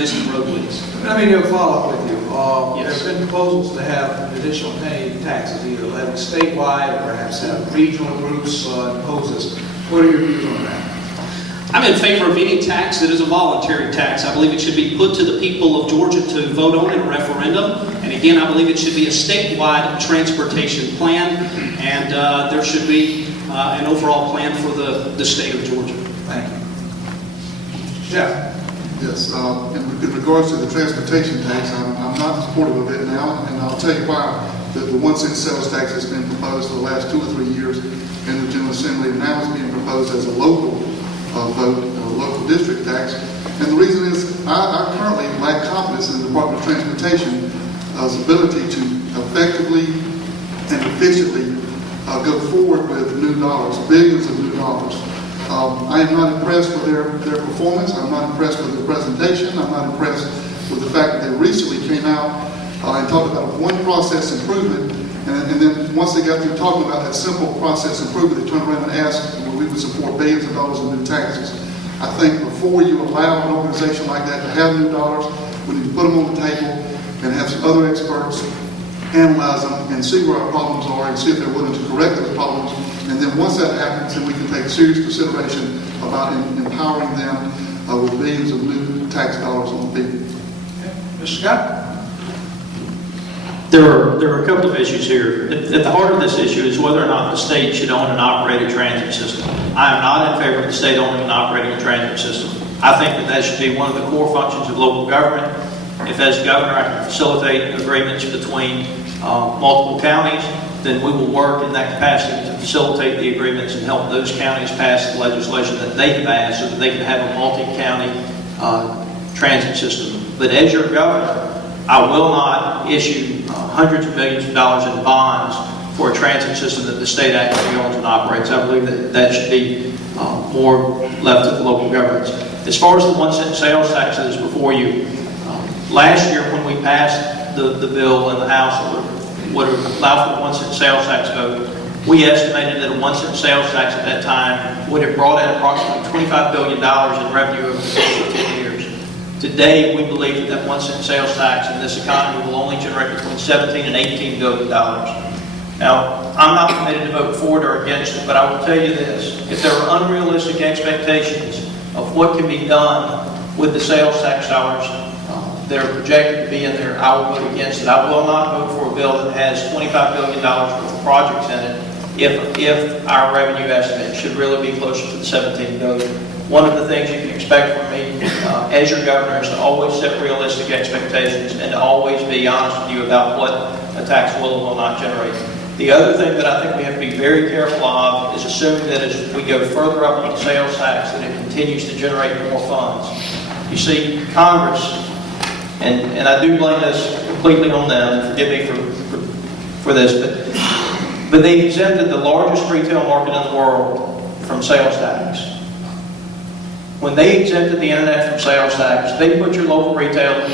existing roadways. Let me do a follow-up with you. Yes. There have been proposals to have additional penny taxes, either levied statewide or perhaps have regional groups impose this. What are your views on that? I'm in favor of any tax that is a voluntary tax. I believe it should be put to the people of Georgia to vote on in a referendum. And again, I believe it should be a statewide transportation plan, and there should be an overall plan for the state of Georgia. Thank you. Jeff? Yes, in regards to the transportation tax, I'm not supportive of it now, and I'll tell you why. The 1 cent sales tax has been proposed for the last 2 or 3 years in the General Assembly, and now it's being proposed as a local vote, a local district tax. And the reason is I currently lack confidence in the Department of Transportation's ability to effectively and efficiently go forward with new dollars, billions of new dollars. I am not impressed with their performance. I'm not impressed with their presentation. I'm not impressed with the fact that they recently came out and talked about one process improvement, and then once they got through talking about that simple process improvement, they turned around and asked whether we would support billions of dollars in new taxes. I think before you allow an organization like that to have new dollars, we need to put them on the table and have some other experts analyze them and see where our problems are and see if they're willing to correct those problems. And then once that happens, then we can take serious consideration about empowering them with billions of new tax dollars on the people. Okay. Mr. Scott? There are a couple of issues here. At the heart of this issue is whether or not the state should own and operate a transit system. I am not in favor of the state owning and operating a transit system. I think that should be one of the core functions of local government. If as governor I can facilitate agreements between multiple counties, then we will work in that capacity to facilitate the agreements and help those counties pass the legislation that they have passed so that they can have a multi-county transit system. But as your governor, I will not issue hundreds of millions of dollars in bonds for a transit system that the state actually owns and operates. I believe that should be more left to the local governments. As far as the 1 cent sales tax that is before you, last year when we passed the bill in the House that would allow for the 1 cent sales tax vote, we estimated that a 1 cent sales tax at that time would have brought in approximately $25 billion in revenue over the course of 10 years. Today, we believe that 1 cent sales tax in this economy will only generate between $17 and $18 billion. Now, I'm not committed to vote for it or against it, but I will tell you this. If there are unrealistic expectations of what can be done with the sales tax dollars that are projected to be in there, I will vote against it. I will not vote for a bill that has $25 billion worth of projects in it if our revenue estimate should really be closer to the $17 billion. One of the things you can expect from me as your governor is to always set realistic expectations and to always be honest with you about what a tax will or will not generate. The other thing that I think we have to be very careful of is assuming that as we go further up on the sales tax that it continues to generate more funds. You see, Congress, and I do blame this completely on them, forgive me for this, but they exempted the largest retail market in the world from sales tax. When they exempted the internet from sales tax, they put your local retailers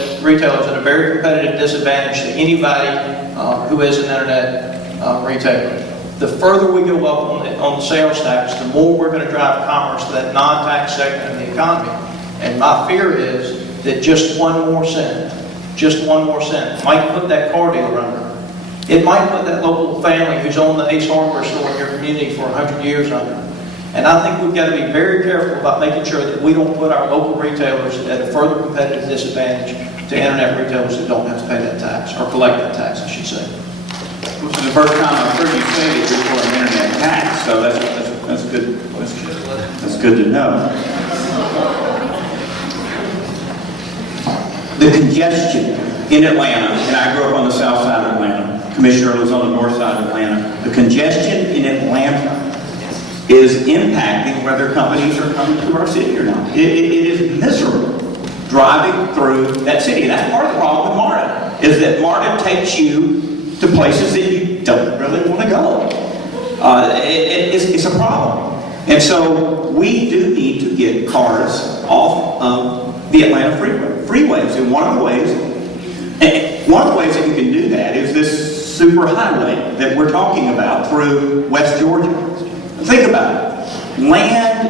at a very competitive disadvantage to anybody who is an internet retailer. The further we go up on the sales tax, the more we're going to drive commerce to that non-tax segment of the economy. And my fear is that just one more cent might put that car dealer under. It might put that local family who's owned the Ace Hardware store in your community for 100 years under. And I think we've got to be very careful about making sure that we don't put our local retailers at a further competitive disadvantage to internet retailers that don't have to pay that tax, or collect that tax, I should say. Which is the first time I've heard you say that you're for an internet tax, so that's good. That's good to know. The congestion in Atlanta, and I grew up on the south side of Atlanta. Commissioner lives on the north side of Atlanta. The congestion in Atlanta is impacting whether companies are coming to our city or not. It is miserable driving through that city. And that's part of the problem with MARTA, is that MARTA takes you to places that you don't really want to go. It's a problem. And so we do need to get cars off of the Atlanta freeways. And one of the ways that you can do that is this super highway that we're talking about through West Georgia. Think about it. Land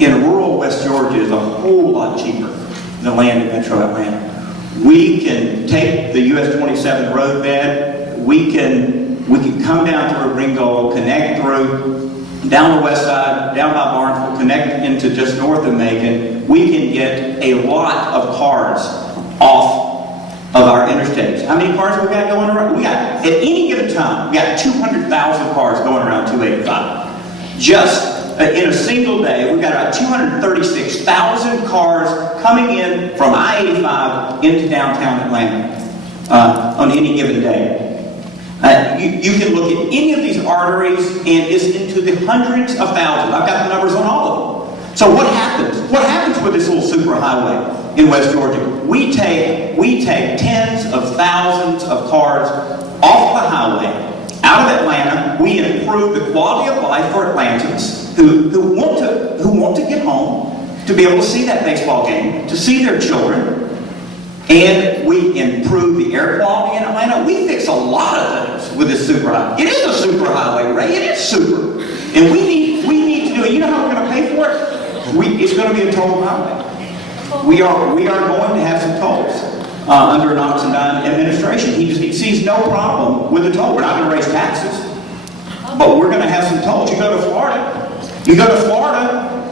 in rural West Georgia is a whole lot cheaper the land in Metro Atlanta. We can take the US 27 roadbed, we can come down through Ringgold, connect through, down the west side, down by Barnesville, connect into just north of Macon. We can get a lot of cars off of our interstates. How many cars we got going around? We got, at any given time, we got 200,000 cars going around 285. Just in a single day, we've got about 236,000 cars coming in from I-85 into downtown Atlanta on any given day. You can look at any of these arteries and it's into the hundreds of thousands. I've got the numbers on all of them. So what happens? What happens with this little superhighway in West Georgia? We take tens of thousands of cars off the highway, out of Atlanta. We improve the quality of life for Atlantans who want to get home, to be able to see that baseball game, to see their children. And we improve the air quality in Atlanta. We fix a lot of things with this superhighway. It is a superhighway, Ray. It is super. And we need to do it. You know how we're going to pay for it? It's going to be a toll highway. We are going to have some tolls under an Oxendine administration. He sees no problem with the toll. We're not going to raise taxes, but we're going to have some tolls. You go to Florida.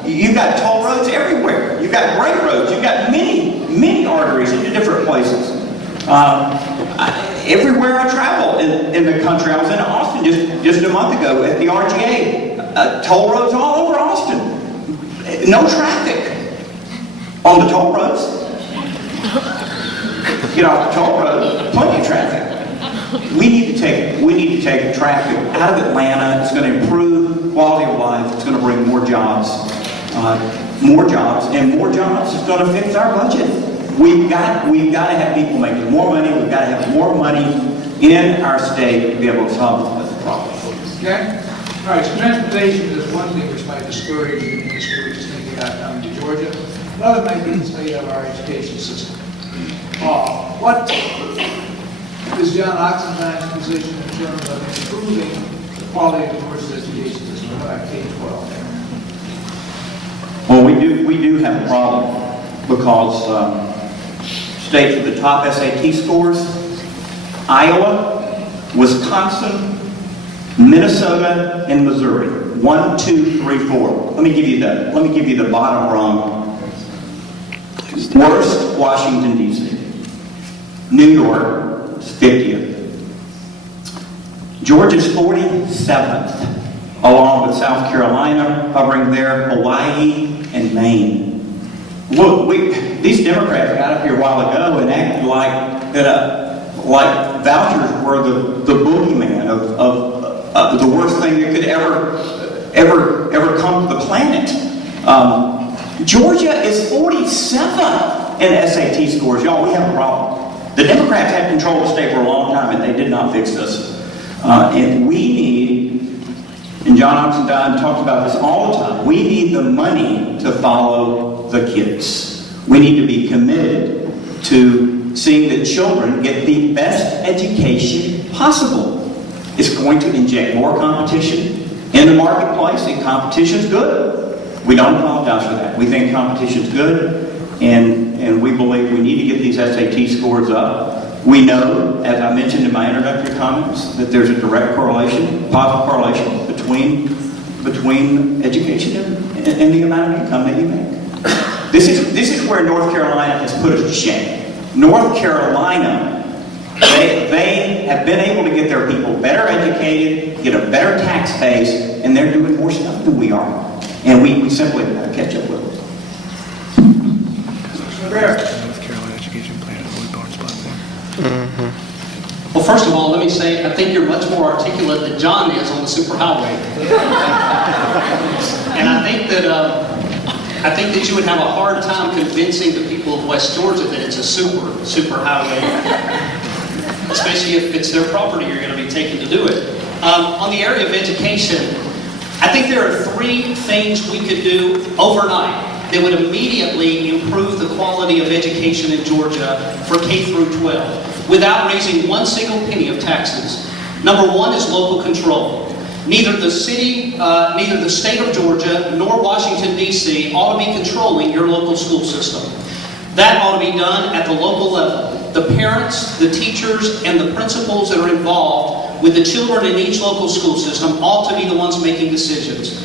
You've got toll roads everywhere. You've got great roads. You've got many arteries into different places. Everywhere I travel in the country, I was in Austin just a month ago at the RGA. Toll roads all over Austin. No traffic on the toll roads. Get off the toll road, plenty of traffic. We need to take traffic out of Atlanta. It's going to improve quality of life. It's going to bring more jobs, and more jobs is going to fix our budget. We've got to have people making more money. We've got to have more money in our state to be able to solve the problem. Okay? All right, so transportation is one thing which might discourage the industry which is thinking about coming to Georgia. Another might be the state of our education system. What is John Oxendine's position in terms of improving the quality of Georgia's education system? What about K-12? Well, we do have a problem because states with the top SAT scores: Iowa, Wisconsin, Minnesota, and Missouri. 1, 2, 3, 4. Let me give you the bottom rung. Worst, Washington, D.C. New York is 50th. Georgia's 47th, along with South Carolina, hovering there, Hawaii, and Maine. Look, these Democrats got up here a while ago and acted like vouchers were the boogeyman of the worst thing that could ever come to the planet. Georgia is 47th in SAT scores. Y'all, we have a problem. The Democrats had control of the state for a long time, and they did not fix this. And we need, and John Oxendine talks about this all the time, we need the money to follow the kids. We need to be committed to seeing that children get the best education possible. It's going to inject more competition in the marketplace, and competition's good. We don't apologize for that. We think competition's good, and we believe we need to get these SAT scores up. We know, as I mentioned in my introductory comments, that there's a direct correlation, positive correlation between education and the amount of income that you make. This is where North Carolina has put us to shame. North Carolina, they have been able to get their people better educated, get a better tax base, and they're doing more stuff than we are. And we simply have to catch up with them. North Carolina Education Plan, Lloyd Barnes platform. Well, first of all, let me say, I think you're much more articulate than John is on the superhighway. And I think that you would have a hard time convincing the people of West Georgia that it's a superhighway, especially if it's their property you're going to be taking to do it. On the area of education, I think there are 3 things we could do overnight that would immediately improve the quality of education in Georgia for K through 12 without raising one single penny of taxes. Number 1 is local control. Neither the state of Georgia nor Washington, D.C. ought to be controlling your local school system. That ought to be done at the local level. The parents, the teachers, and the principals that are involved with the children in each local school system ought to be the ones making decisions.